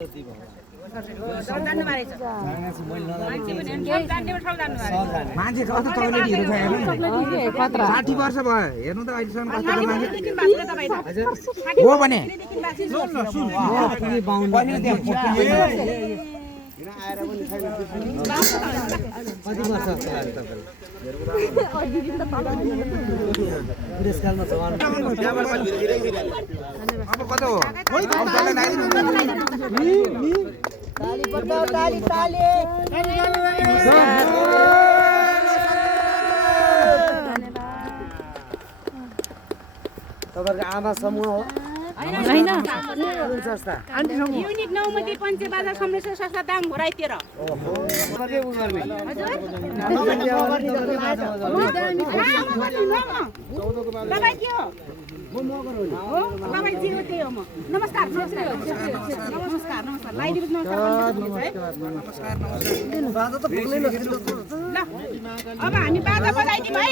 मान्छे कस्तो toilet hero छ हेर्नु 60 वर्ष भयो हेर्नु त अहिलेसम्म कस्तो मान्छे हो भने कति वर्ष बुढेसकालमा जवान अब कता हो ताली बजाऊ ताली ताली तपाईहरुको आमा समूह हो हैन संस्था युनिट 9 मध्ये पञ्चबाजा संरक्षण संस्था दाङ घोराइ 13 ओहो के उ गर्ने हजुर तपाईँ के हो म मगर हो तपाईँ जे हो त्यही हो म नमस्कार नमस्कार लाइदिनु नमस्कार बाजा त फुक्लै नखेल्नु ल अब हामी बाजा बजाइदिम है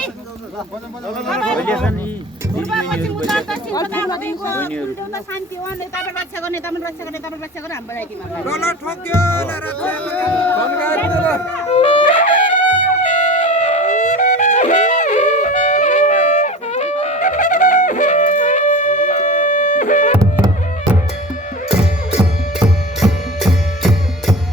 पूर्वपछि उत्तर दक्षिण बताउँदैको एउटा शान्ति हो नेताबाट रक्षा गर्ने नेताबाट रक्षा गर्ने नेताबाट रक्षा गर्ने हामी बजाइदिम ल ठोक्यो